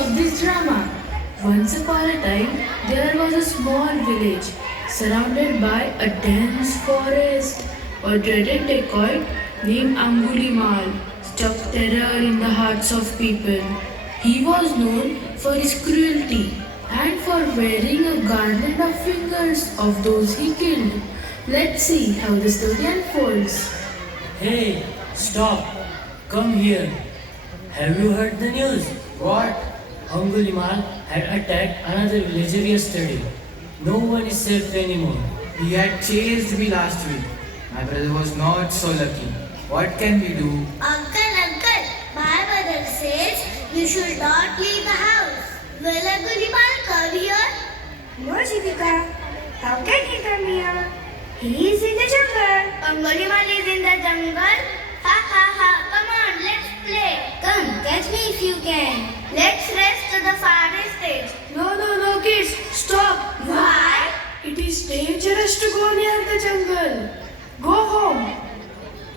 of this drama. Once upon a time, there was a small village surrounded by a dense forest. A dreaded dacoit named Angulimal struck terror in the hearts of people. He was known for his cruelty and for wearing a garland of fingers of those he killed. Let's see how the story unfolds. Hey, stop! Come here. Have you heard the news? What? Angulimal had attacked another villager yesterday. No one is safe anymore. He had chased me last week. My brother was not so lucky. What can we do? Uncle, my mother says you should not leave the house. Will Angulimal come here? No, Jivika. How can he come here? He is in the jungle. Angulimal is in the jungle? Ha ha ha, come on, let's play. Come, catch me if you can. Let's race to the farthest edge. No, kids, stop! Why? It is dangerous to go near the jungle. Go home.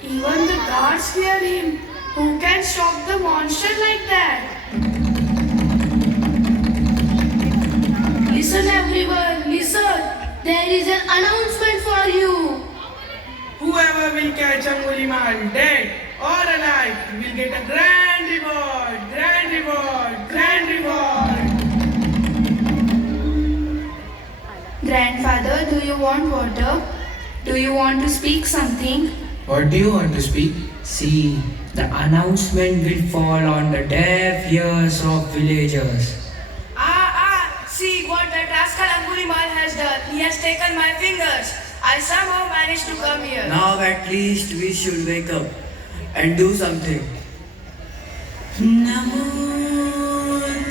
Even the guards fear him. Who can stop the monster like that? Listen everyone, listen. There is an announcement for you. Whoever will catch Angulimal dead or alive will get a grand reward, grand reward, grand reward. Grandfather, do you want water? Do you want to speak something? What do you want to speak? See, the announcement will fall on the deaf ears of villagers. See what that rascal Angulimal has done. He has taken my fingers. I somehow managed to come here. Now at least we should wake up and do something. नमो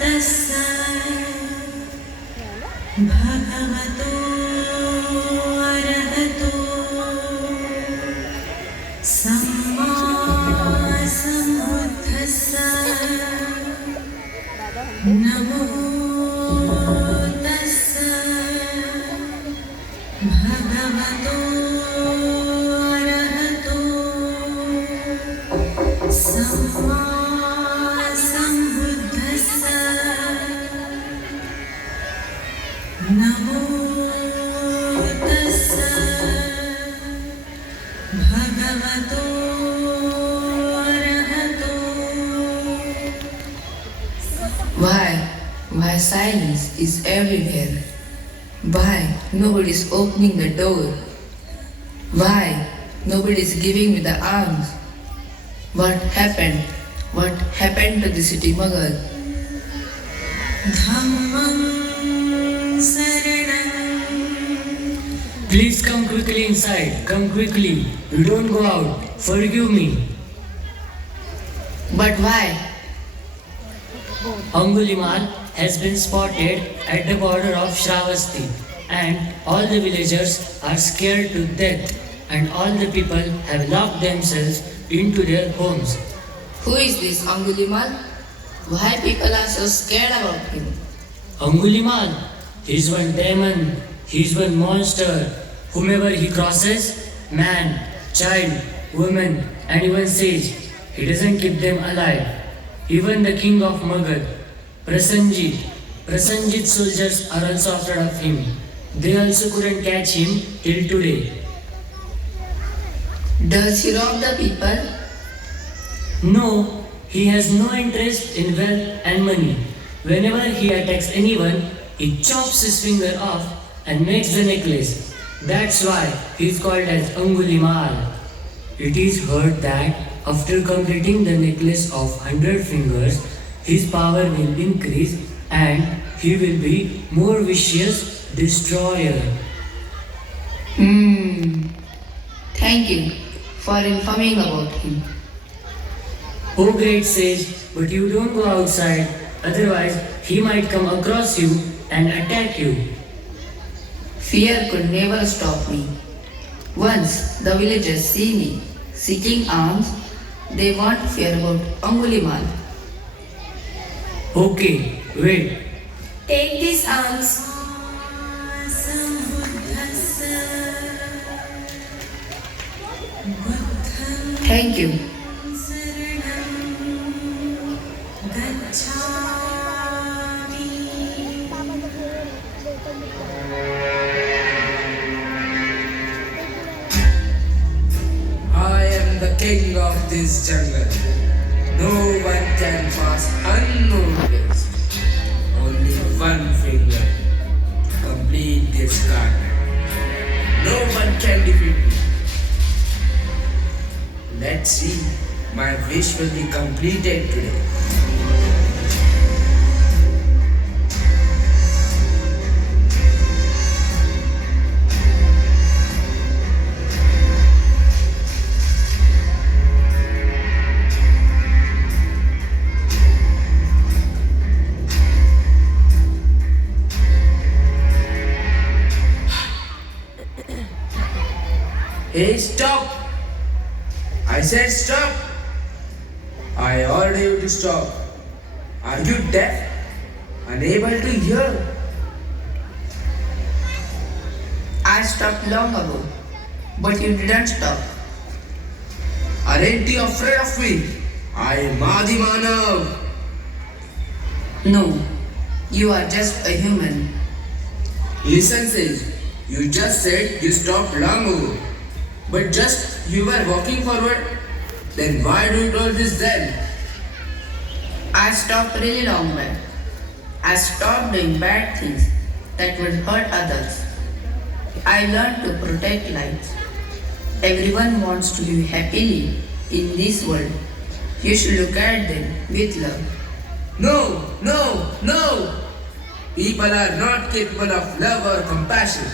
तस्सै भगवतो अरहतो सम्मा सम्बुद्धस्सै नमो तस्सै भगवतो अरहतो सम्मा सम्बुद्धस्सै नमो तस्सै भगवतो अरहतो Why silence is everywhere? Why nobody is opening the door? Why nobody is giving me the arms? What happened? What happened to the city Mughal? धम्मं शरणं Please come quickly inside. Come quickly. You don't go out. Forgive me. But why? Angulimal has been spotted at the border of Shravasti, and all the villagers are scared to death, and all the people have locked themselves into their homes. Who is this Angulimal? Why people are so scared about him? Angulimal, he's one demon, he's one monster. Whomever he crosses, man, child, woman, and even sage, he doesn't keep them alive. Even the king of Magadh, Prasenjit's soldiers are also afraid of him. They also couldn't catch him till today. Does he rob the people? No, he has no interest in wealth and money. Whenever he attacks anyone, he chops his finger off and makes the necklace. That's why he is called as Angulimal. It is heard that after completing the necklace of 100 fingers, his power will increase and he will be more vicious destroyer. Thank you for informing about him. Oh great sage, but you don't go outside, otherwise he might come across you and attack you. Fear could never stop me. Once the villagers see me seeking alms, they won't fear about Angulimal. Okay, wait. Take these arms. Thank you. गच्छामि king of this jungle. No one can pass unnoticed. Only one finger to complete this garden. No one can defeat me. Let's see, my wish will be completed today. Hey, stop! I said stop! I ordered you to stop. Are you deaf? Unable to hear? I stopped long ago, but you didn't stop. Aren't you afraid of me? I am Adi Manav. No, you are just a human. Listen, Sage. You just said you stopped long ago. But just you were walking forward. Then why do you do this then? I stopped really long back. I stopped doing bad things that would hurt others. I learned to protect lives. Everyone wants to live happily in this world. You should look at them with love. No, no, no! People are not capable of love or compassion.